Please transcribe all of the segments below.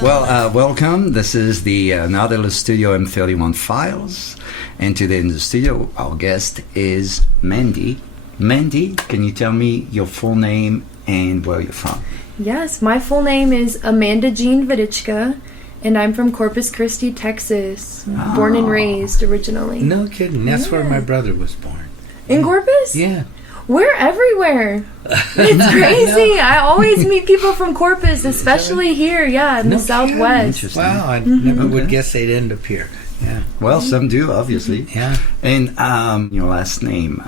Well, welcome. This is the Nautilus Studio M31 files. And today in the studio, our guest is Mandy. Mandy, can you tell me your full name and where you're from? Yes, my full name is Mandy Vodicka, and I'm from Corpus Christi, Texas. Born and raised originally. No kidding. That's where my brother was born. In Corpus? Yeah. We're everywhere. It's crazy. I always meet people from Corpus, especially here, in the Southwest. Wow, I never would guess they'd end up here. Yeah. Well, some do, obviously. Yeah. And your last name,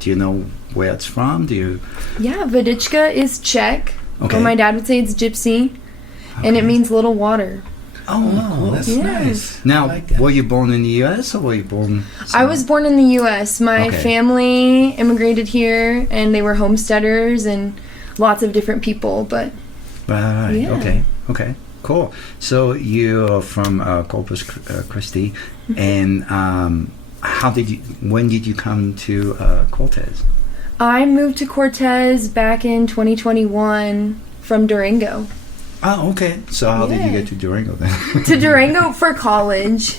do you know where it's from? Yeah, Vodicka is Czech. Okay. Or my dad would say it's gypsy. And it means little water. Oh, cool. That's nice. Now, like were you born in the U.S. or were you born I was born in the U.S. My family immigrated here, and they were homesteaders and lots of different people, but... Right. Yeah. Okay. Cool. So you're from Corpus Christi, and when did you come to Cortez? I moved to Cortez back in 2021 from Durango. Oh, okay. So how did you get to Durango then? To Durango for college.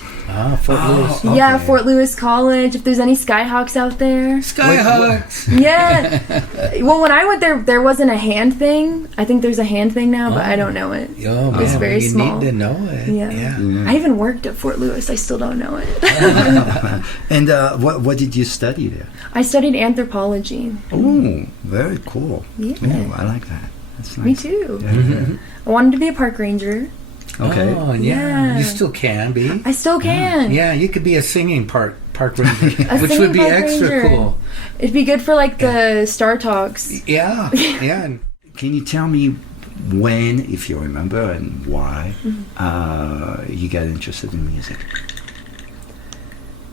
Fort Lewis. Okay. Yeah, Fort Lewis College. If there's any Skyhawks out there. Skyhawks. Yeah. Well, when I went there wasn't a hand thing. I think there's a hand thing now, but I don't know it. Oh, man. It's very small. You need to know it. Yeah. I even worked at Fort Lewis. I still don't know it. And what did you study there? I studied anthropology. Oh, very cool. Yeah. Oh, I like that. That's nice. Me too. Yeah. I wanted to be a park ranger. Okay. Oh, yeah. You still can be. I still can. Yeah, you could be a singing park ranger, which singing would be park extra ranger. cool. It'd be good for like the Star Talks. Yeah. Can you tell me when, if you remember, and why you got interested in music?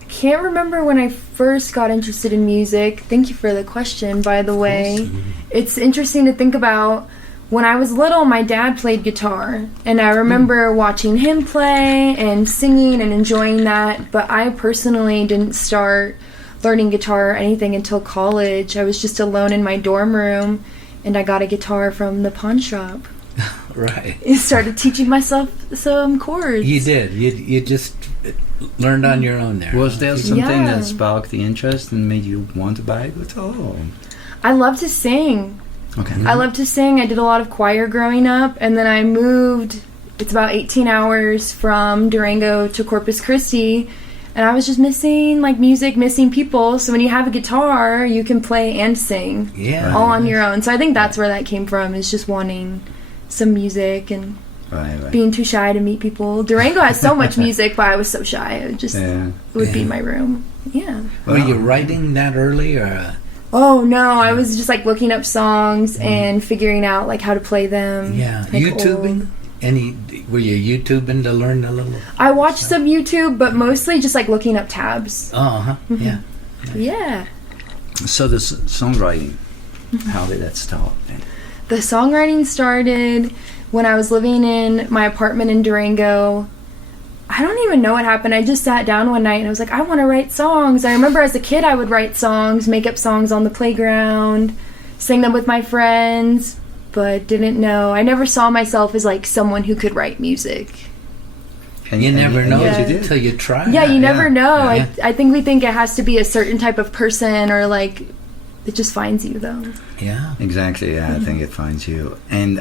Can't remember when I first got interested in music. Thank you for the question, by the way. It's interesting to think about. When I was little, my dad played guitar, and I remember watching him play and singing and enjoying that, but I personally didn't start learning guitar or anything until college. I was just alone in my dorm room, and I got a guitar from the pawn shop. Right. I started teaching myself some chords. You did. You just learned on your own there. Was there something that sparked the interest and made you want to buy a guitar? I love to sing. Okay. I love to sing. I did a lot of choir growing up, and then I moved. It's about 18 hours from Durango to Corpus Christi, and I was just missing music, missing people. So when you have a guitar, you can play and sing all on your own. So I think that's where that came from, is just wanting some music and being too shy to meet people. Durango has so much music, but I was so shy. It would be in my room. Yeah. Were you writing that early, or? Oh no, I was just looking up songs and figuring out how to play them. Yeah, YouTubing. Were you YouTubing to learn a little? I watched some YouTube, but mostly just looking up tabs. Yeah. Nice. Yeah. So the songwriting, how did that start? The songwriting started when I was living in my apartment in Durango. I don't even know what happened. I just sat down one night and I was like, I want to write songs. I remember as a kid I would write songs, make up songs on the playground, sing them with my friends, but didn't know. I never saw myself as someone who could write music. And you never know until you try. Yeah, you never know. Yeah. I think we think it has to be a certain type of person, or it just finds you though. Yeah. Exactly. Yeah, I think it finds you. And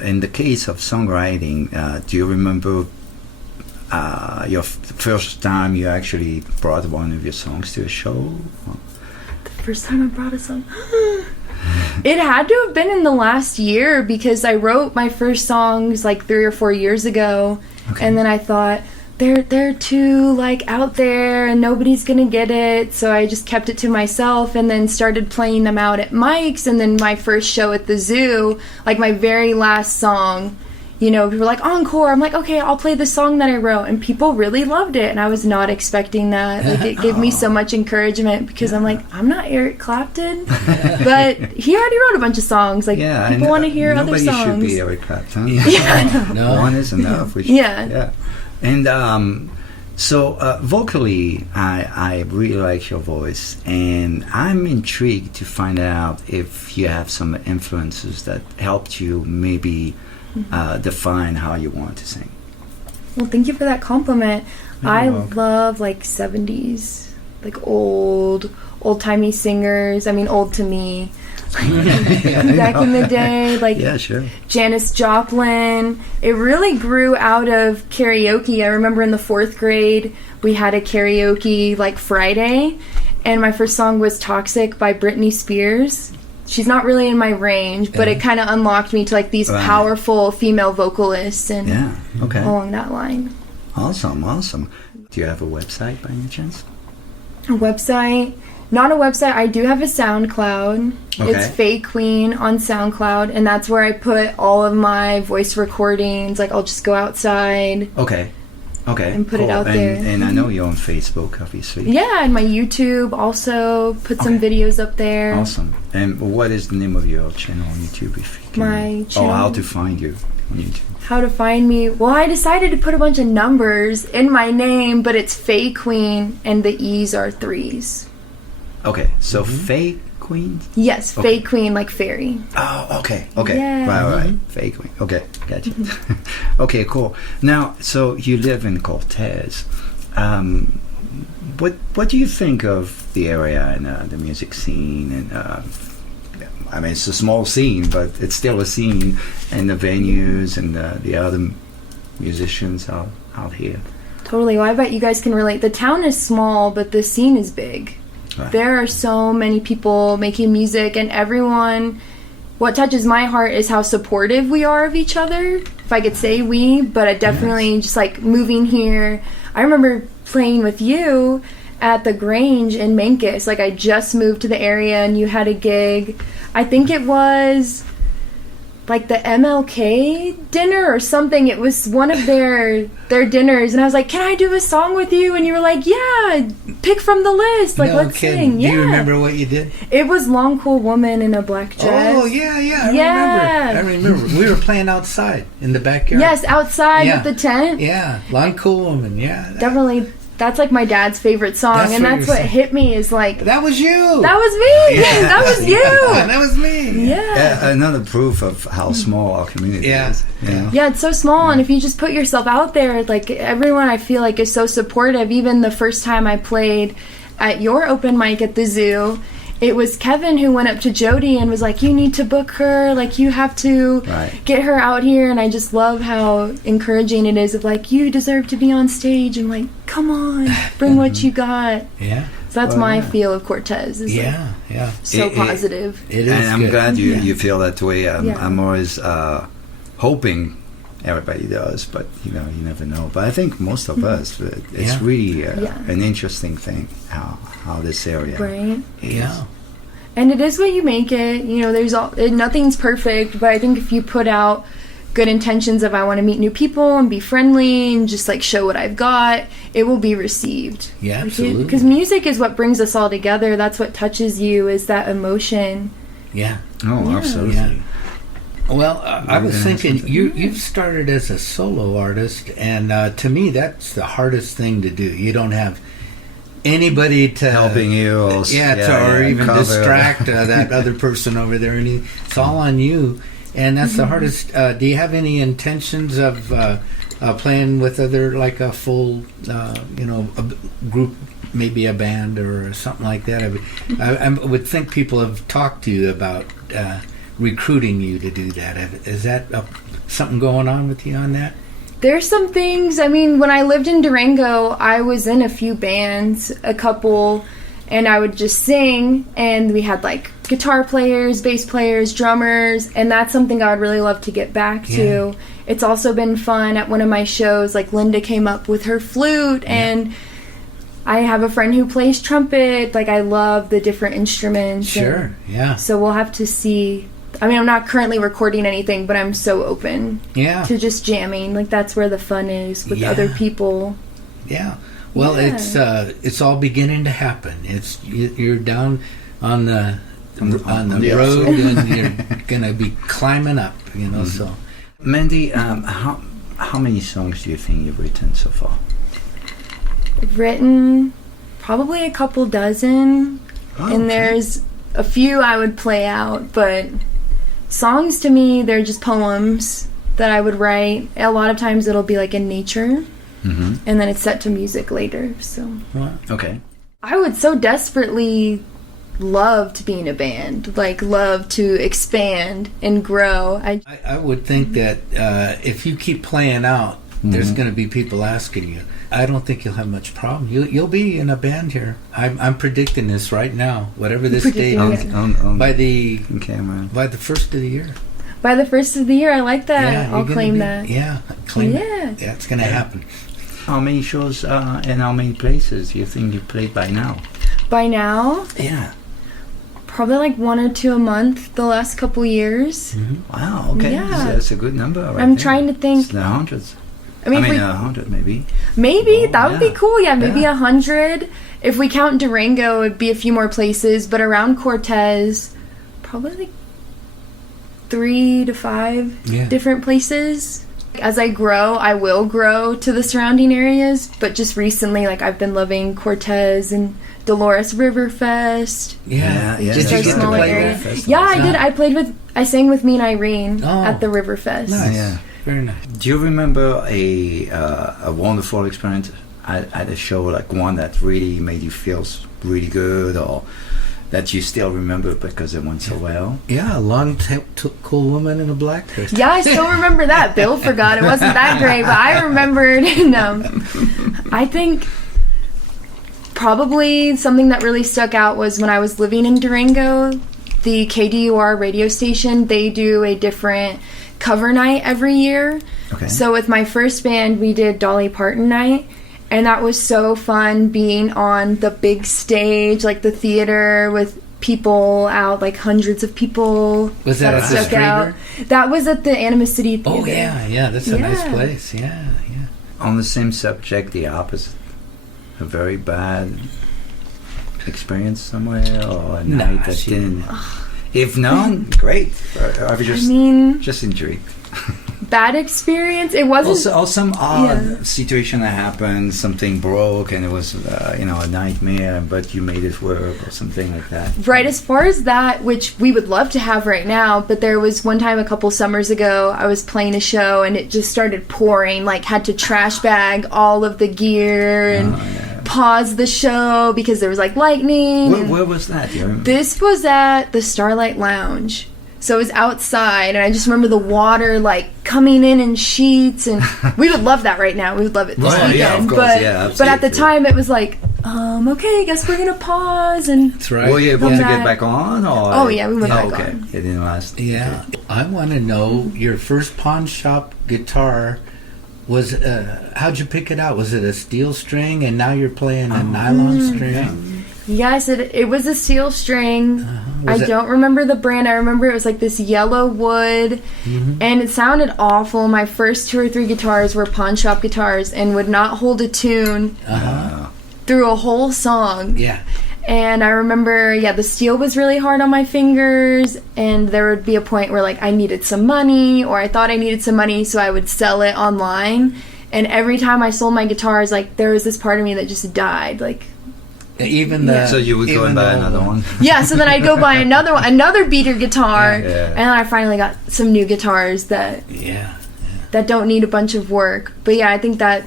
in the case of songwriting, do you remember your first time you actually brought one of your songs to a show? The first time I brought a song? It had to have been in the last year, because I wrote my first songs 3 or 4 years ago, and then I thought, they're too out there and nobody's gonna get it, so I just kept it to myself and then started playing them out at mics. And then my first show at the zoo, my very last song, people were like, encore. I'm like, okay, I'll play the song that I wrote, and people really loved it, and I was not expecting that. It gave me so much encouragement, because I'm like, I'm not Eric Clapton, but he already wrote a bunch of songs. People want to hear other songs. Nobody should be Eric Clapton. Yeah, no. One is enough. Yeah. And so vocally, I really like your voice, and I'm intrigued to find out if you have some influences that helped you maybe define how you want to sing. Well, thank you for that compliment. You're I welcome. love like 70s, like old-timey singers. I mean, old to me. Back in the day, like Yeah, sure. Janis Joplin. It really grew out of karaoke. I remember in the 4th grade, we had a karaoke like Friday, and my first song was Toxic by Britney Spears. She's not really in my range, but it kind of unlocked me to like these Right. powerful female vocalists and Yeah, okay. along that line. Awesome, awesome. Do you have a website by any chance? A website? Not a website. I do have a SoundCloud. Okay. It's Faye Queen on SoundCloud, and that's where I put all of my voice recordings. Like, I'll just go outside. Okay. Okay. And put it out there. And I know you're on Facebook, obviously. Yeah, and my YouTube also put some Okay. videos up there. Awesome. And what is the name of your channel on YouTube? If you can, My channel? Or how to find you on YouTube? How to find me? Well, I decided to put a bunch of numbers in my name, but it's Faye Queen, and the E's are 3s. Okay, so Faye Queen? Yes, Okay. Faye Queen, like fairy. Oh, okay, okay. Yeah. Right. Faye Queen. Okay, gotcha. Okay, cool. Now, so you live in Cortez. What do you think of the area and the music scene? And I mean, it's a small scene, but it's still a scene, and the venues and the other musicians out here. Totally. Well, I bet you guys can relate. The town is small, but the scene is big. Right. There are so many people making music, and everyone. What touches my heart is how supportive we are of each other. If I could say we, but I definitely just like moving here. I remember playing with you at the Grange in Memphis. Like, I just moved to the area, and you had a gig. I think it was like the MLK dinner or something. It was one of their dinners, and I was like, "Can I do a song with you?" And you were like, "Yeah, pick from the list. Like, No let's kidding. sing." Do Yeah. you remember what you did? It was Long Cool Woman in a Black Dress. Oh, yeah, I Yeah. remember. We were playing outside in the backyard. Yes, outside Yeah. with the tent. Yeah, Long Cool Woman, yeah. Definitely, that's like my dad's favorite song, That's and what that's you're what saying. hit me is like, That was you! that was me! Yeah, that was you! That was me! Yeah. Another proof of how small our community Yeah. is. You know? Yeah, it's so small, and if you just put yourself out there, like, everyone I feel like is so supportive. Even the first time I played at your open mic at the zoo, it was Kevin who went up to Jody and was like, "You need to book her, like, you have to Right. get her out here." And I just love how encouraging it is of like, "You deserve to be on stage," and like, "Come on, bring what you got." Yeah, So that's Well, my yeah. feel of Cortez, is like, yeah. so It- positive. It is And I'm good. glad Yeah. you feel that way. Yeah. I'm always hoping everybody does, but you never know. But I think most of us, it's Yeah. really Yeah. an interesting thing how this area Right. is. Yeah. And it is what you make it. You know, nothing's perfect, but I think if you put out good intentions of I want to meet new people and be friendly and just like show what I've got, it will be received. Yeah, absolutely. Because music is what brings us all together. That's what touches you, is that emotion. Yeah. Oh, Yeah. absolutely. Yeah. Well, I was gonna thinking, ask you've started as a solo artist, and to me, that's the hardest thing to do. You don't have anybody to Helping you, or or even cover. distract that other person over there. And it's all on you, and that's the hardest. Do you have any intentions of playing with other, like a full, a group, maybe a band or something like that? I would think people have talked to you about recruiting you to do that. Is that something going on with you on that? There's some things, I mean, when I lived in Durango, I was in a few bands, a couple, and I would just sing, and we had like guitar players, bass players, drummers, and that's something I would really love to get back to. It's also been fun at one of my shows, like Linda came up with her flute, and I have a friend who plays trumpet. Like, I love the different instruments. Sure, yeah. So we'll have to see. I mean, I'm not currently recording anything, but I'm so open Yeah. to just jamming. Like, that's where the fun is with Yeah. other people. Yeah. Well, Yeah. it's all beginning to happen. You're down on the the road, and you're gonna be climbing up. So Mandy, how many songs do you think you've written so far? I've written probably a couple dozen, Oh, and okay. there's a few I would play out, but songs to me, they're just poems. that I would write. A lot of times it'll be like in nature, Mm-hmm. and then it's set to music later. So Okay. I would so desperately love to be in a band, like love to expand and grow. I would think that if you keep playing out, there's going to be people asking you. I don't think you'll have much problem. You'll be in a band here. I'm predicting this right now. Whatever this date is, by the camera. by the first of the year. By the first of the year, I like that. Yeah, I'll claim that. Yeah, claim Yeah. it. Yeah, it's going to happen. How many shows and how many places do you think you played by now? By now, Yeah. probably like 1 or 2 a month the last couple years. Wow. Okay. Yeah. That's a good number. Right I'm there. trying to think. It's the hundreds. I mean, if we, 100 maybe. maybe Oh, that would be yeah. cool. Yeah, maybe Yeah. 100. If we count Durango, it'd be a few more places. But around Cortez, probably like 3 to 5 Yeah. different places. As I grow, I will grow to the surrounding areas. But just recently, like I've been loving Cortez and Dolores Yeah. Riverfest. Yeah, Did Just you our get to smaller play area. that? Yeah, I No. did. I sang with me and Irene Oh. at the Riverfest. Nice. Yeah. Very nice. Do you remember a wonderful experience at a show, like one that really made you feel really good, or that you still remember because it went so well? Yeah, a long, cool woman in a black dress. Yeah, I still remember that. Bill forgot. It wasn't that great, but I remembered. No. I think probably something that really stuck out was when I was living in Durango, the KDUR radio station, they do a different cover night every year. Okay. So with my first band, we did Dolly Parton night. And that was so fun being on the big stage, like the theater with people out, like hundreds of people. Was that at the stuck out. Streeter? That was at the Animus City Theater. Oh, yeah, that's a nice Yeah. place. Yeah. On the same subject, the opposite. A very bad experience somewhere, or a Nah, night that she- didn't. If none, great. I was I just mean, intrigued. bad experience. It wasn't. Also, some odd Yeah. situation that happened, something broke, and it was, a nightmare, but you made it work, or something like that. Right, as far as that, which we would love to have right now, but there was one time a couple summers ago, I was playing a show and it just started pouring, like had to trash bag all of the gear and pause the show because there was like lightning. Where was that? Do you remember? This was at the Starlight Lounge. So it was outside, and I just remember the water like coming in sheets, and we would love that right now. We would love it this Right, weekend. yeah, of course, but, yeah, but at the absolutely. time, it was like, okay, I guess we're gonna pause and. That's right. Were you able to Come get back. back on? Or? Oh, yeah, we went back okay. on. It didn't last. Yeah. I want to know your first pawn shop guitar was, how'd you pick it out? Was it a steel string and now you're playing a nylon string? Yes, it was a steel string. I Was it- don't remember the brand. I remember it was like this yellow wood, and it sounded awful. My first 2 or 3 guitars were pawn shop guitars and would not hold a tune through a whole song. Yeah. And I remember, the steel was really hard on my fingers, and there would be a point where, like, I needed some money, or I thought I needed some money, so I would sell it online. And every time I sold my guitars, like, there was this part of me that just died. Like, Even the. So you would go even and buy the- another one? yeah, so then I'd go buy another beater guitar, Yeah. and then I finally got some new guitars that Yeah. don't need a bunch of work. But yeah, I think that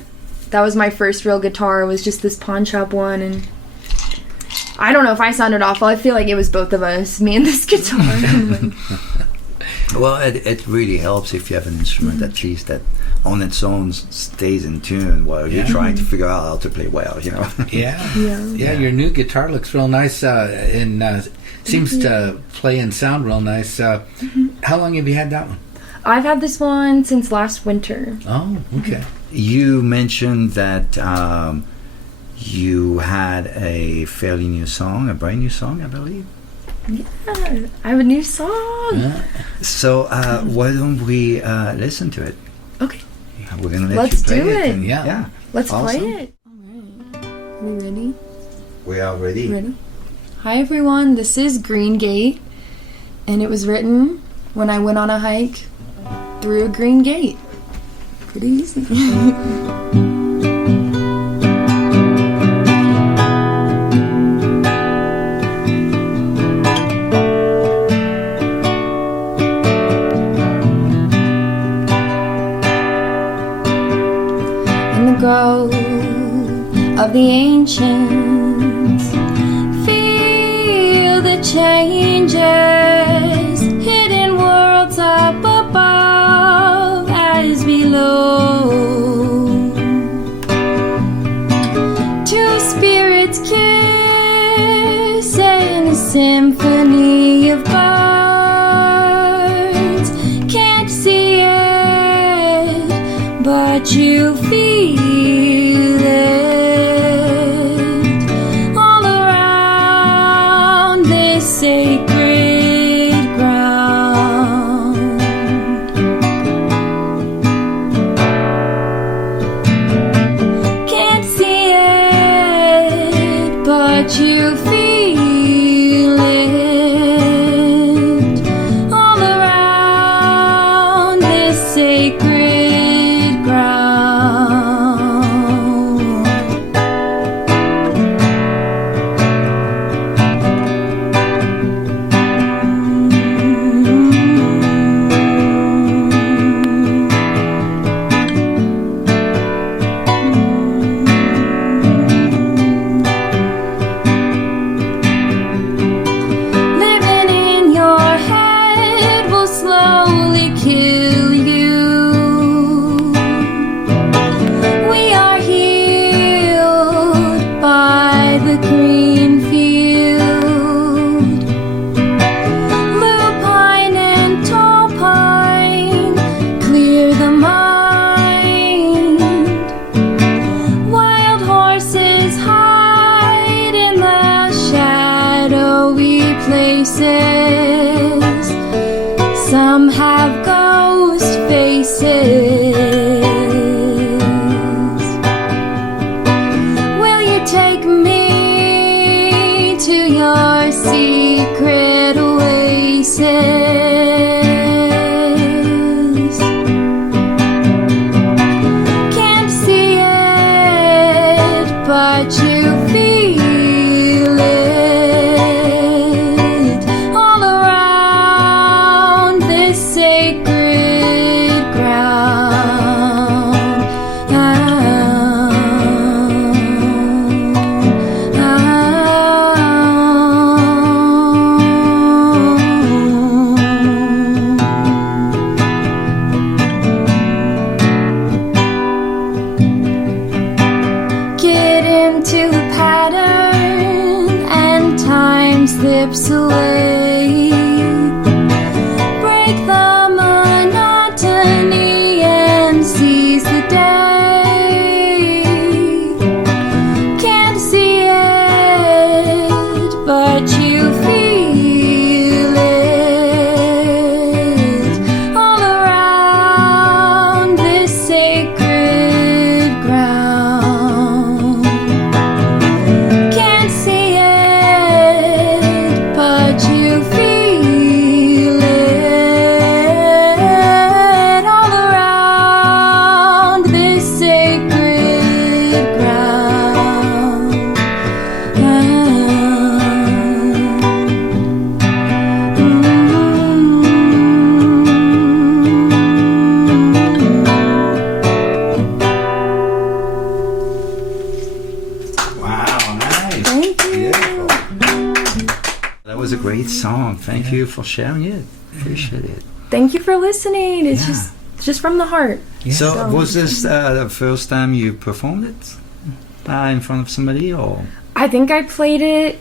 was my first real guitar, was just this pawn shop one, and I don't know if I sounded awful. I feel like it was both of us, me and this guitar. Well, it really helps if you have an instrument at least that on its own stays in tune while you're trying to figure out how to play well, you know? Yeah. Yeah. Yeah, your new guitar looks real nice and seems to play and sound real nice. How long have you had that one? I've had this one since last winter. Oh, okay. You mentioned that you had a fairly new song, a brand new song, I believe. Yeah, I have a new song. So why don't we listen to it? Okay, We're gonna let Let's you play do it. And, Yeah. let's Awesome. play it. All right. Are we ready? We are ready. Ready? Hi everyone, this is Green Gate, and it was written when I went on a hike through a green gate. Pretty easy. changes, hidden worlds up above as below. Two spirits kiss in a symphony of birds. Can't see it, but you feel it all around this sacred ground. Can't see it, but you feel it all around this sacred ground. Living in your head will slowly kill you. We are healed by the green field. Lupine and tall pine clear the mind. Wild horses hide in the shadowy places. Some have ghost faces. Will you take me to your secret oasis? Can't see it, but you feel it all around this sacred ground. Get into the pattern and time slips away. Break the monotony and seize the day. Can't see it, but you feel it all around this sacred ground. Can't see it, but you feel it all around this sacred ground. Wow, nice. Thank you. Beautiful. That was a great song. Thank you for sharing it. Appreciate it. Thank you for listening. It's Yeah. just from the heart. So, was this the first time you performed it in front of somebody, or? I think I played it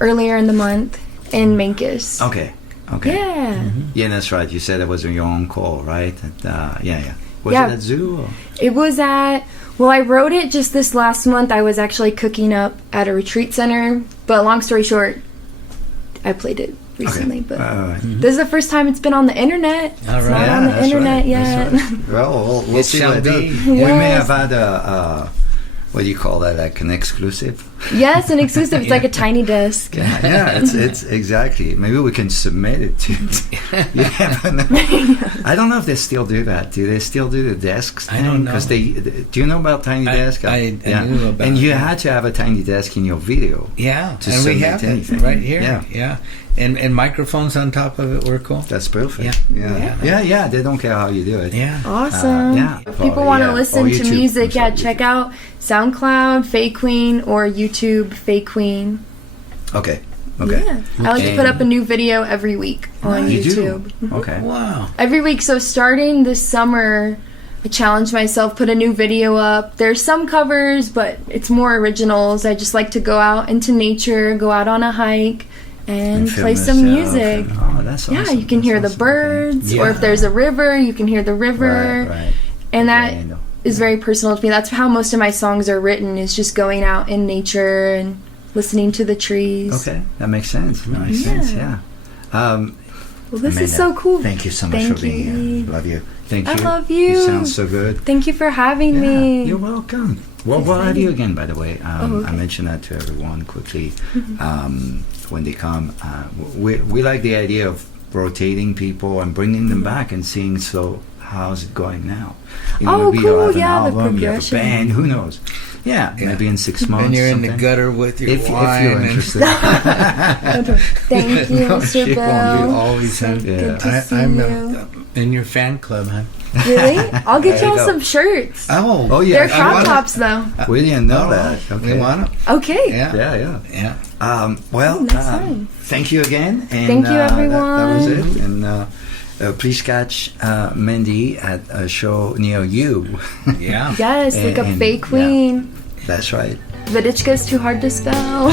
earlier in the month in Memphis. Okay. Okay. Yeah. Yeah, that's right. You said it was your own call, right? Yeah. Was Yeah. it at Zoo? Or? It was at, well, I wrote it just this last month. I was actually cooking up at a retreat center. But long story short, I played it recently. Okay. But All right. this is the first time it's been on the internet. All It's right. not Yeah, on the that's internet right, yet. that's right. Well, we'll It see shall what it does. be. We may Yes. have had what do you call that? Like an exclusive? Yes, an exclusive. It's like a tiny desk. Yeah, it's exactly. Maybe we can submit it to. You never know. I don't know if they still do that. Do they still do the desks? I don't know. Because do you know about Tiny Desk? I knew about And you it. had to have a Tiny Desk in your video. Yeah, To and we submit have it anything. right here. Yeah. Yeah. And microphones on top of it were cool. That's perfect. Yeah. Yeah. They don't care how you do it. Yeah. Awesome. yeah. If people want to Yeah. listen Or to YouTube. music, I'm yeah, sorry, check out SoundCloud, Faye Queen, or YouTube, Faye Queen. Okay. Okay. Yeah. I like to put up a new video every week on You do? YouTube. Okay. Wow. Every week. So starting this summer, I challenged myself, put a new video up. There's some covers, but it's more originals. I just like to go out into nature, go out on a hike, and film play some yourself music. Oh, that's awesome. Yeah, you can hear the That's awesome. birds, Okay. or if there's a river, you can hear the river. Right. And that Yeah, I know. is very personal to me. That's how most of my songs are written, is just going out in nature and listening to the trees. Okay, that makes sense. That makes sense. Yeah. Well, this Amanda, is so cool. Thank you so much Thank for being you. here. Love you. Thank you. I love you. You sound so good. Thank you for having Yeah, me. you're welcome. Well, we'll have you again, by the way. Okay. I mentioned that to everyone quickly when they come. We like the idea of rotating people and bringing them back and seeing, so how's it going now? Oh, maybe cool, you'll have an yeah, the album, you have a progression. band, who knows? Yeah, Yeah. maybe in 6 months. And you're in the something. gutter with your If wine. you're and- interested. Thank you, No, Mr. she won't. You Bell. always So have. Yeah. good to see I'm you. in your fan club, huh? Really? I'll get There you y'all go. some shirts. Oh, yeah. They're I crop want it. tops, though. We didn't know Oh, that. Okay. We want it. Okay. Yeah. Yeah. Yeah. Well, next time. thank you again. And, Thank you, That was everyone. it. And please catch Mandy at a show near you. Yeah. Yes, like a And- fake yeah. queen. That's right. Vodicka is too hard to spell.